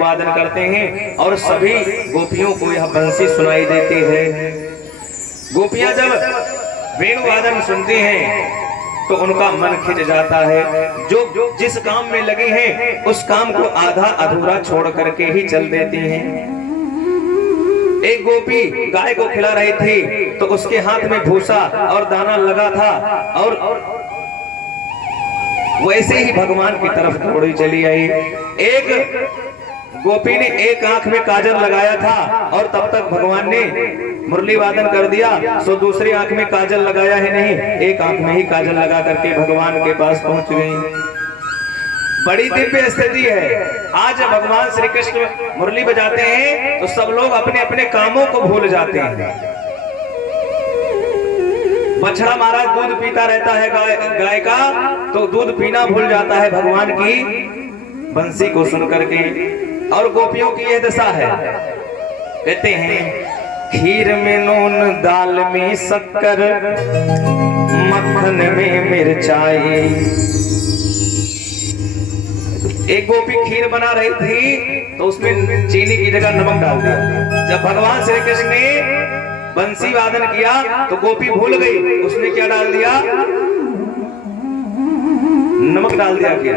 वादन करते हैं और सभी गोपियों को यह बंसी सुनाई देती है। गोपियां जब वेणु वादन सुनती हैं तो उनका मन खिंच जाता है। जो जिस काम में लगी हैं उस काम को आधा अधूरा छोड़ करके ही चल देती हैं। एक गोपी गाय को खिला रही थी तो उसके हाथ में भूसा और दाना लगा था और वैसे ही भगवान की तरफ दौड़ी चली आई। एक गोपी ने एक आंख में काजल लगाया था और तब तक भगवान ने मुरली वादन कर दिया, सो दूसरी आंख में काजल लगाया है नहीं, एक आंख में ही काजल लगा करके भगवान के पास पहुंच गई। बड़ी दिव्य स्थिति है। आज भगवान श्री कृष्ण मुरली बजाते हैं तो सब लोग अपने अपने कामों को भूल जाते हैं। बछड़ा महाराज दूध पीता रहता है गाय का, तो दूध पीना भूल जाता है भगवान की बंसी को सुन करके। और गोपियों की यह दशा है। कहते हैं खीर में नून, दाल में शक्कर, मक्खन में मिर्चाई। एक गोपी खीर बना रही थी तो उसमें चीनी की जगह नमक डाल दिया। जब भगवान श्री कृष्ण ने बंसी वादन किया तो गोपी भूल गई, उसने क्या डाल दिया? नमक डाल दिया। क्या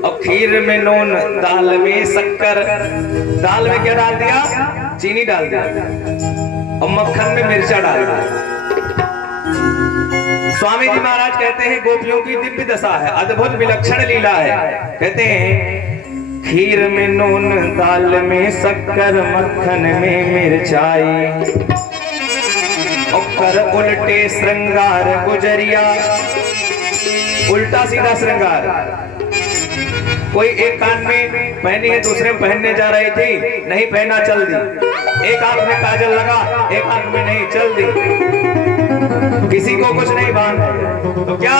और खीर में नून, दाल में शक्कर, दाल में क्या डाल दिया? चीनी डाल दिया और मक्खन में मिर्चा डाल दिया। स्वामी जी महाराज कहते हैं गोपियों की दिव्य दशा है, अद्भुत विलक्षण लीला है। कहते हैं खीर में नून, दाल में शक्कर, मक्खन में मिर्चाई, और उल्टे श्रृंगार गुजरिया। उल्टा सीधा श्रृंगार। कोई एक कान में पहनी है, दूसरे में पहनने जा रही थी, नहीं पहना, चल दी। एक आंख में काजल लगा, एक आंख में नहीं, चल दी। किसी को कुछ नहीं बांध तो क्या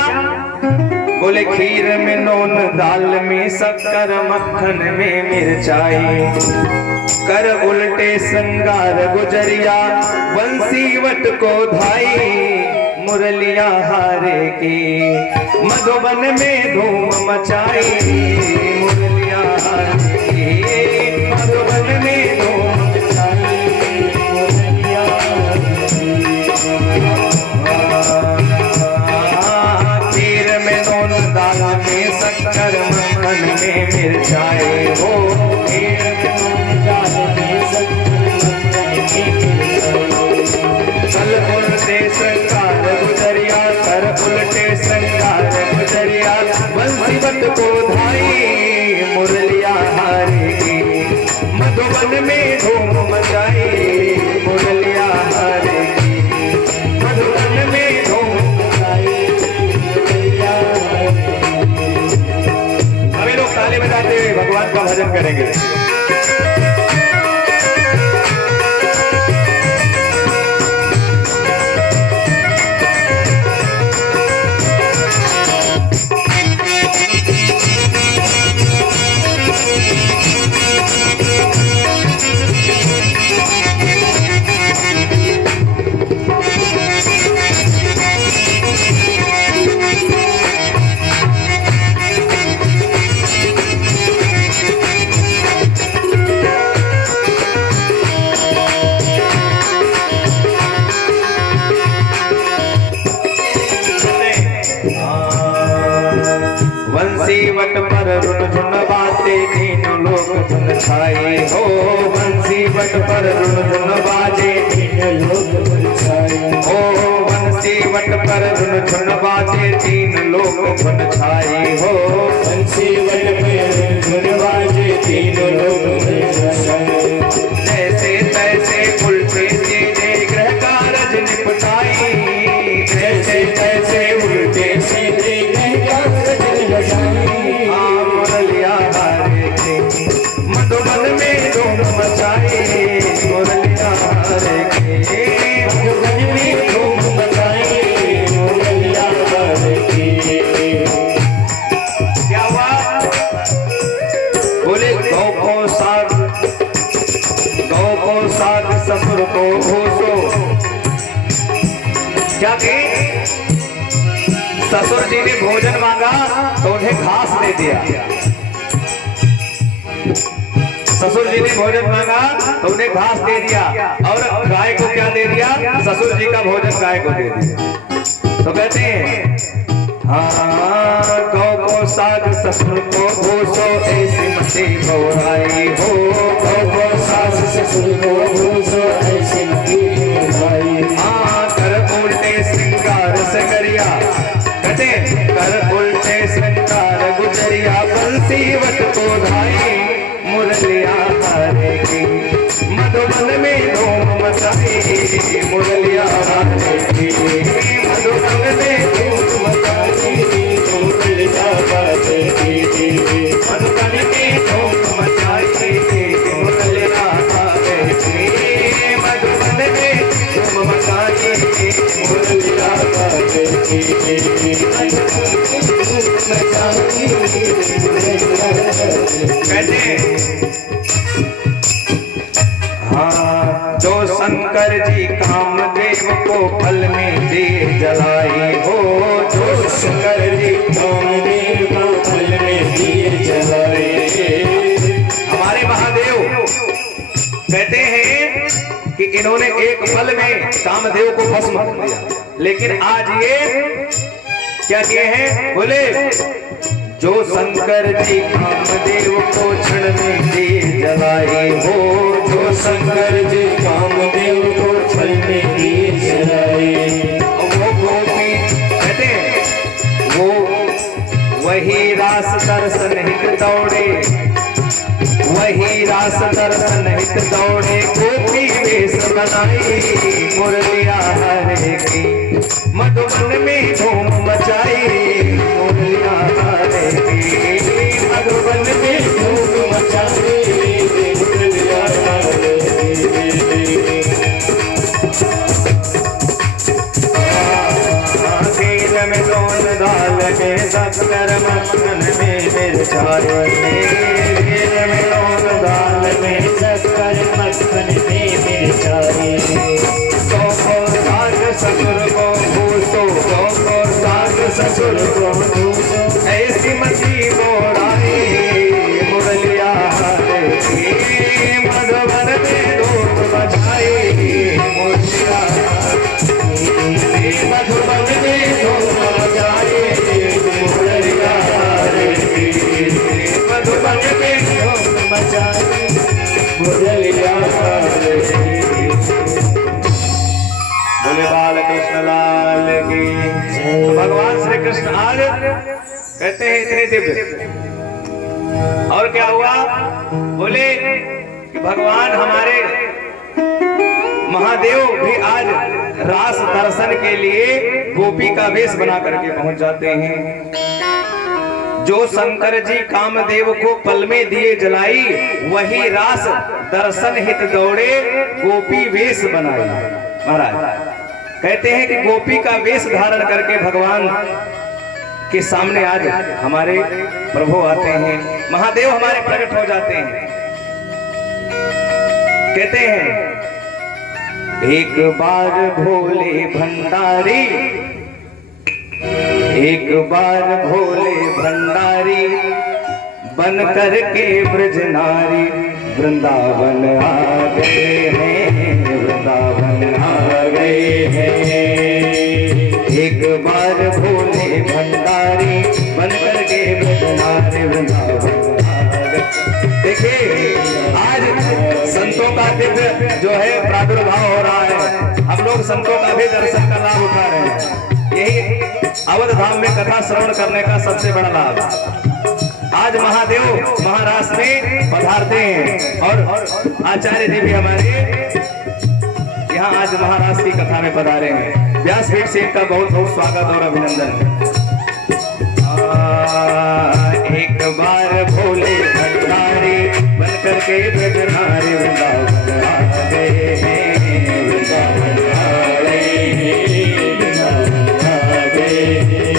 बोले? खीर में नून, दाल में शक्कर, मक्खन में मिर्चाई, कर उल्टे श्रृंगार गुजरिया, बंसी वट को धाई, मुरलिया हारे की मधुबन में धूम मचाई, मुरलिया हारे की मधुबन में धूम मचाई, मुरलिया खीर में नून, दाल में शक्कर, मक्खन में मिर्चाई। हो खीर में नून, दाल में शक्कर, मक्खन में मिर्चाई, चल उल्टे श्रृंगार गुजरिया, कर उल्टे श्रृंगार गुजरिया, बंसी वट को धाई, मुरलिया हारे की मधुबन में धूम मचाई, मुरलिया हारे की मधुबन में धूम मचाई, मुरलिया हारे की। अभी लोग ताली बजाते हुए भगवान का भजन करेंगे। बंसी वट पर रुन झुन बाते, तीन लोक धुन छाए। हो बंसी वट पर रुन झुन बाजे, तीन लोक धुन छाए। हो बंसी वट पर रुन झुन बाजे, तीन लोक धुन छाए। हो बंसी वट पर धुन बाजे, तीन लोक धुन छाए। जैसे तैसे उल्टे सीधे गृह कारज निपटाई, जैसे तैसे उल्टे सीधे गृह कारज निपटाई, मुरलिया हारे की मधुबन में धूम मचाई, मुरलिया हारे की मधुबन में धूम मचाई, मुरलिया हारे की। क्या हुआ? बोले गौ को साग, गौ को साग, ससुर को भूसो। क्या कि ससुर जी ने भोजन मांगा तो उन्हें घास दे दिया। ससुर जी ने भोजन मांगा तो उन्हें घास दे दिया, और गाय को क्या दे दिया? ससुर जी का भोजन गाय को दे दिया। तो कहते हैं हाँ गौ को साग ससुर को भूसो ऐसी मती बहुराई हो, गौ को साग ससुर को भूसो ऐसी मती बहुराई। हाँ कर उल्टे श्रृंगार सगरिया, कहते कर उल्टे श्रृंगार गुजरिया, बंसीवट को धाई मुरलिया हरे की, मधुबन में धूम मचाई मुरलिया हरे की, मधुबन में धूम मचाई मुरलिया हरे की, मधुबन में धूम मचाई मुरलिया हरे की, मधुबन में धूम मचाई मुरलिया हरे की। हाँ जो शंकर जी कामदेव को फल में दे जलाई हो, जो शंकर जी कामदेव को फल में दे जलाए। हमारे महादेव कहते हैं कि इन्होंने एक फल में कामदेव को भस्म कर दिया, लेकिन आज ये क्या किए हैं? बोले जो शंकर जी कामदेव को क्षण में दे जलाए हो, जो शंकर जी कामदेव को क्षण में दे जलाए। वो गोपी कहते हैं वो वही रास दर्शन हित दौड़े, वही रास दर्शन हित दौड़े, गोपी वेश बनाई मुरलिया हरे की, मधुबन में धूम मचाई मुरलिया हरे की, मधुबन में धूम मचाई मुरलिया हरे की। खीर में दोन दाल में शक्कर मक्खन में मिर्चाई, खीर में दोन दाल में शक्कर मक्खन में मिर्चाई। ससुर को भूसो, गौ साग ससुर को भूसो ऐसी मची बोराई मुरलिया हरे की, मधुबन में धूम मचाई मुरलिया हरे की, मधुबन में धूम मचाई मुरलिया हरे की, मधुबन में धूम मचाई मुरलिया हरे की। बोले बाल कृष्ण लाल की। तो भगवान श्री कृष्ण आज कहते हैं इतने दिव्य, और क्या हुआ? बोले कि भगवान हमारे महादेव भी आज रास दर्शन के लिए गोपी का वेश बना करके पहुंच जाते हैं। जो शंकर जी कामदेव को पल में दिए जलाई, वही रास दर्शन हित दौड़े, गोपी वेश बनाई। महाराज कहते हैं कि गोपी का वेश धारण करके भगवान के सामने आज हमारे प्रभु आते हैं, महादेव हमारे प्रकट हो जाते हैं। कहते हैं एक बार भोले भंडारी, एक बार भोले भंडारी बन करके ब्रज नारी वृंदावन आ गए हैं, वृंदावन आ गए हैं। एक बार भोले भंडारी बन करके ब्रज नारी वृंदावन आ गए। देखिए आज संतों का दिव्य जो है प्रादुर्भाव हो रहा है, हम लोग संतों का भी दर्शन का लाभ उठा रहे हैं। यही अवध धाम में कथा श्रवण करने का सबसे बड़ा लाभ। आज महादेव महाराष्ट्र में पधारते हैं, और आचार्य जी भी हमारे यहाँ आज महाराष्ट्र की कथा में पधारे हैं। व्यासपीठ से इनका बहुत बहुत स्वागत और अभिनंदन। एक बार भोले भंडारी बन करके ब्रज नारी वृंदावन आ गए हैं, वृंदावन आ गए हैं, वृंदावन आ गए हैं।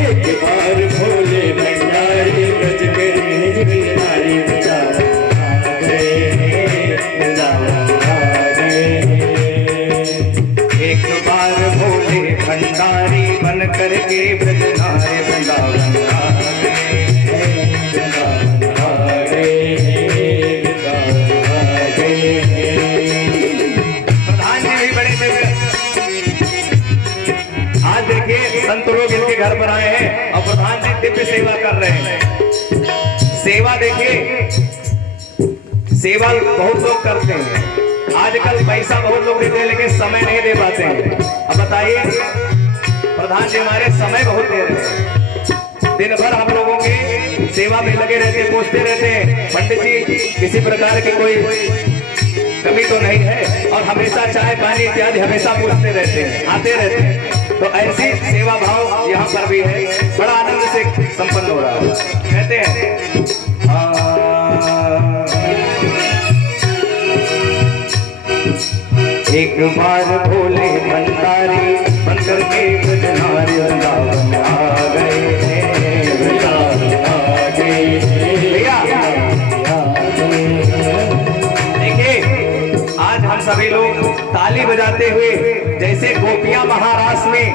एक बार भोले भंडारी ब्रज के निज नारी वृंदावन आ गए हैं, वृंदावन आ गए हैं। एक बार भोले भंडारी बन करके ब्रज नारी वृंदावन आ गए हैं, वृंदावन आ गए हैं। संत लोग इनके घर पर आए हैं और प्रधान जी दिव्य सेवा कर रहे हैं। सेवा देखिए, सेवा बहुत लोग करते हैं, आजकल पैसा बहुत लोग देते हैं लेकिन समय नहीं दे पाते हैं। अब बताइए, प्रधान जी हमारे समय बहुत दे रहे हैं, दिन भर हम लोगों के सेवा में लगे रहते, पूछते रहते हैं पंडित जी किसी प्रकार की कोई कमी तो नहीं है, और हमेशा चाय पानी इत्यादि हमेशा पूछते रहते हैं, आते रहते हैं। तो ऐसी सेवा भाव यहाँ पर भी है, बड़ा आनंद से संपन्न हो रहा है। कहते हैं एक बार भोले भंडारी बनकर के ब्रजनारी वृंदावन आ गए, सभी लोग ताली बजाते हुए जैसे गोपियां महारास में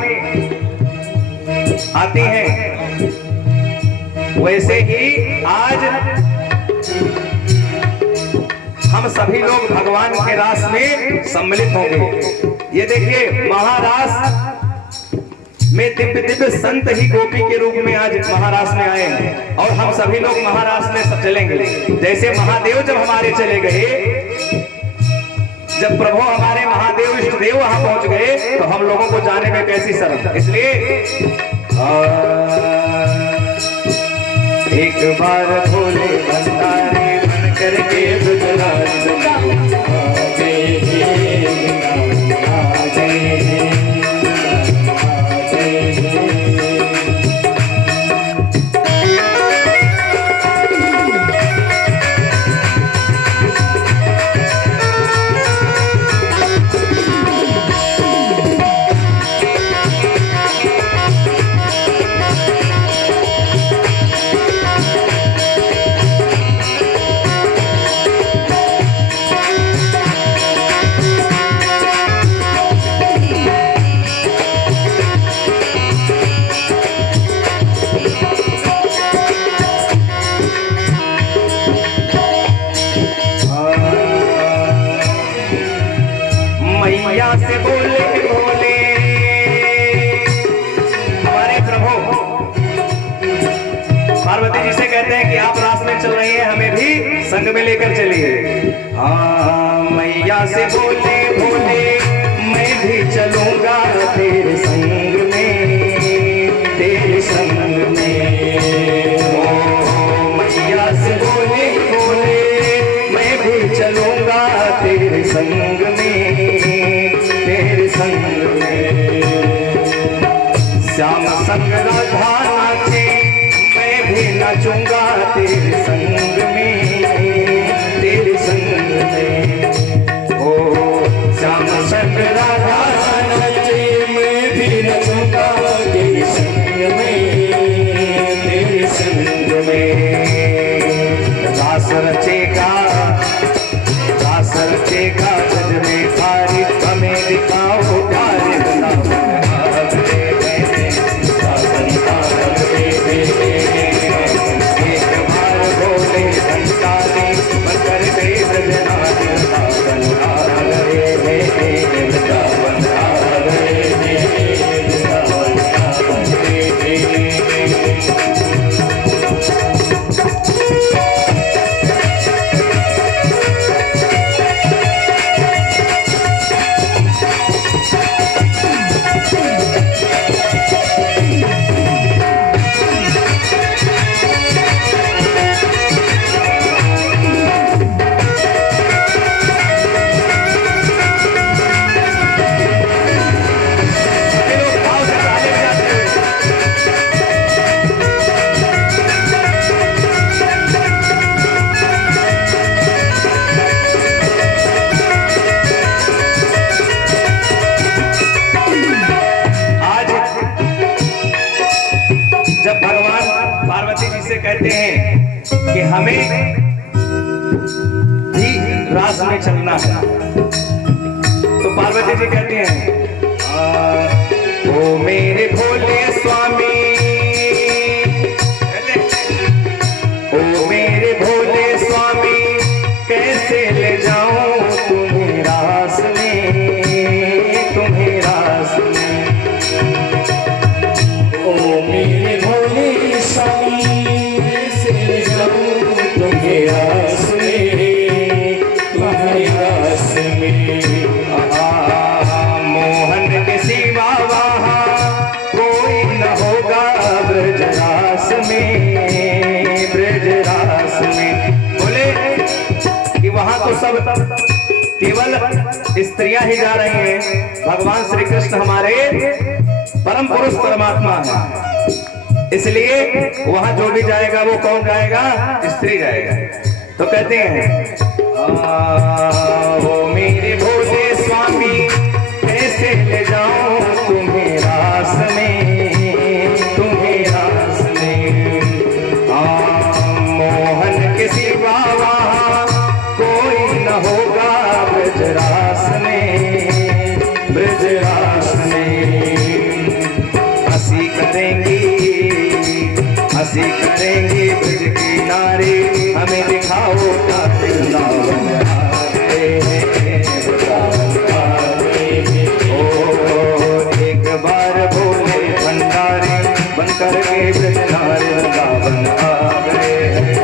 आती हैं, वैसे ही आज हम सभी लोग भगवान के रास में सम्मिलित होंगे। ये देखिए, महारास में दिव्य दिव्य संत ही गोपी के रूप में आज महारास में आए हैं, और हम सभी लोग महारास में सब चलेंगे। जैसे महादेव जब हमारे चले गए, जब प्रभु हमारे महादेव इष्ट देव वहां पहुंच गए, तो हम लोगों को जाने में कैसी शर्म। इसलिए एक बार भोले भंडारी बन करके मैया से बोले बोले हमारे प्रभु पार्वती जी से कहते हैं कि आप रास में चल रही हैं, हमें भी संग में लेकर चलिए। हाँ, मैया से बोले बोले मैं भी चलूंगा तेरे संग में, तेरे संग में। ओ मैया से बोले बोले मैं भी चलूंगा तेरे संग में, तेरे संग में। श्याम संग राधा नाचे मैं भी नाचूंगा तेरे संग में, तेरे संग में। ओ श्याम संग राधा नाचे मैं भी नाचूंगा तेरे संग में, तेरे संग में। रास रचेगा, रास रचेगा जज में खारी, हमें दिखाओ प्यारे बताओ। एक बार भोले भंडारी बनकर के ब्रजनारी वृंदावन आ गए, वृंदावन आ गए, वृंदावन आ गए। जब भगवान पार्वती जी से कहते हैं कि हमें भी रास में चलना है, तो पार्वती जी कहते हैं ओ मेरे भोले स्वामी, ओ मेरे भोले स्वामी कैसे ले जाऊं तुम्हें रास में, तुम्हें रास में। तो सब केवल स्त्रियां ही जा रही हैं। भगवान श्री कृष्ण हमारे परम पुरुष परमात्मा है, इसलिए वहां जो भी जाएगा वो कौन जाएगा? स्त्री जाएगा। तो कहते हैं वो मेरे भोले स्वामी कैसे ले जाऊं तुम्हें रास में, तुम्हें रास में। मोहन के सिवा वहाँ कोई न होगा ब्रजरास में, ब्रजरास में। हंसी करेंगी, हंसी करेंगी ब्रज की नारी, हमें दिखाओ क्या वृंदावन आ गए हैं, ओ एक बार भोले भंडारी बनकर के ब्रज नारी वृंदावन आ गए हैं।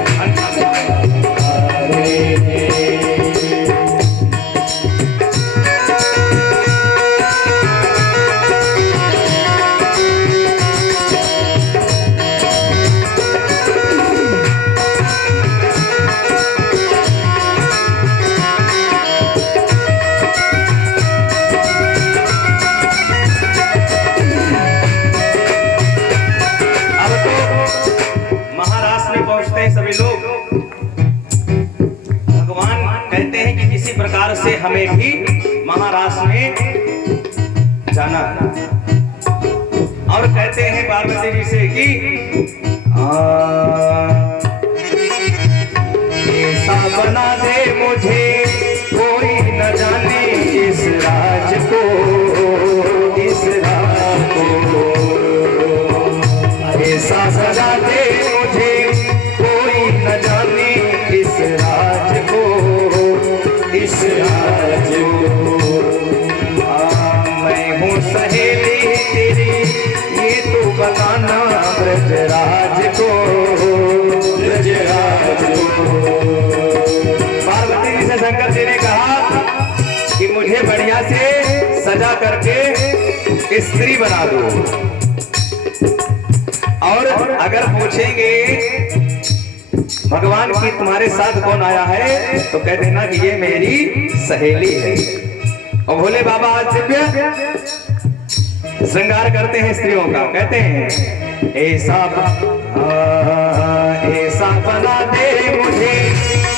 सभी लोग भगवान कहते हैं कि किसी प्रकार से हमें भी महाराष्ट्र में जाना, और कहते हैं पार्वती जी से कि ऐसा बना दे मुझे कोई न जाने इस राज को, इस राज को। ऐसा सजा दे मुझे न जाने इस राज को, इस राज को। मैं हूँ सहेली तेरी ये तो बताना ब्रजराज को, ब्रजराज को। पार्वती जी से शंकर जी ने कहा कि मुझे बढ़िया से सजा करके स्त्री बना दो, और अगर पूछेंगे भगवान की तुम्हारे साथ कौन आया है, तो कह देना कि ये मेरी सहेली है। और भोले बाबा आज दिव्य श्रृंगार करते हैं स्त्रियों का, कहते हैं ऐसा ऐसा बना दे मुझे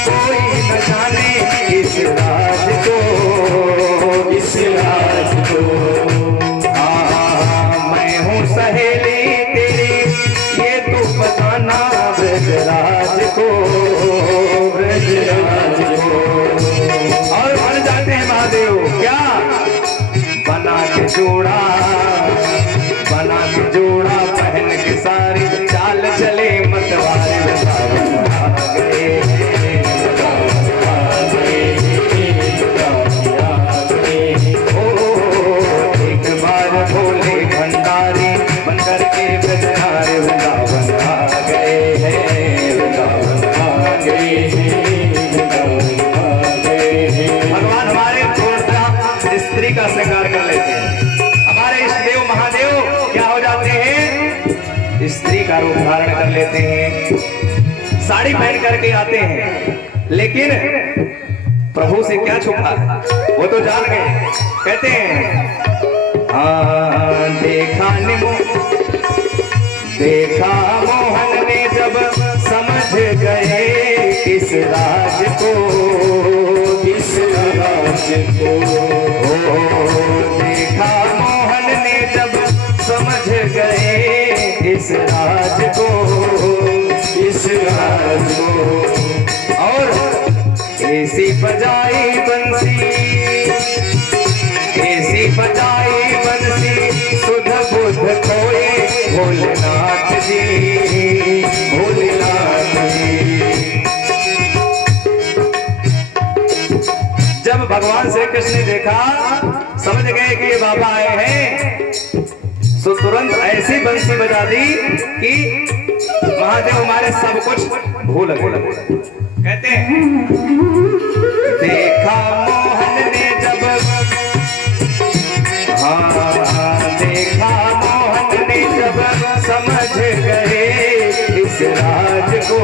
कोई न जाने इस राज को, इस राज को। मैं हूँ सहेली तेरी ये तू बताना ब्रजराज को, ब्रजराज को। और बन जाते हैं महादेव क्या? बना के जोड़ा, बना के जोड़ा पहन के सारी चाल चले मतवारी वृंदावन आ गए, ओ एक बार भोले भंडारी बनकर के ब्रजनारी वृंदावन आ गए हैं, वृंदावन आ गए हैं, वृंदावन आ गए हैं। भगवान हमारे थोड़ा स्त्री का श्रृंगार कर लेते हैं। हमारे इष्ट देव महादेव क्या हो जाते हैं? स्त्री का रूप धारण कर लेते हैं, साड़ी पहन करके आते हैं। लेकिन प्रभु से क्या छुपा है, वो तो जान गए। कहते हैं हाँ देखा मोहन ने जब समझ गए इस राज को, इस राज को। देखा मोहन ने जब समझ गए इस राज को, इस राज को। और ऐसी बजाई बंसी, ऐसी बजाई बंसी सुध बुध खोए भोलेनाथ जी, भोलेनाथ जी। जब भगवान श्री कृष्ण ने देखा, समझ गए कि ये बाबा आए हैं, तो तुरंत ऐसी बंसी बजा दी कि महादेव हमारे सब कुछ भूल गए। कहते हैं देखा मोहन ने जब, हाँ देखा मोहन ने जब समझ गए इस राज को,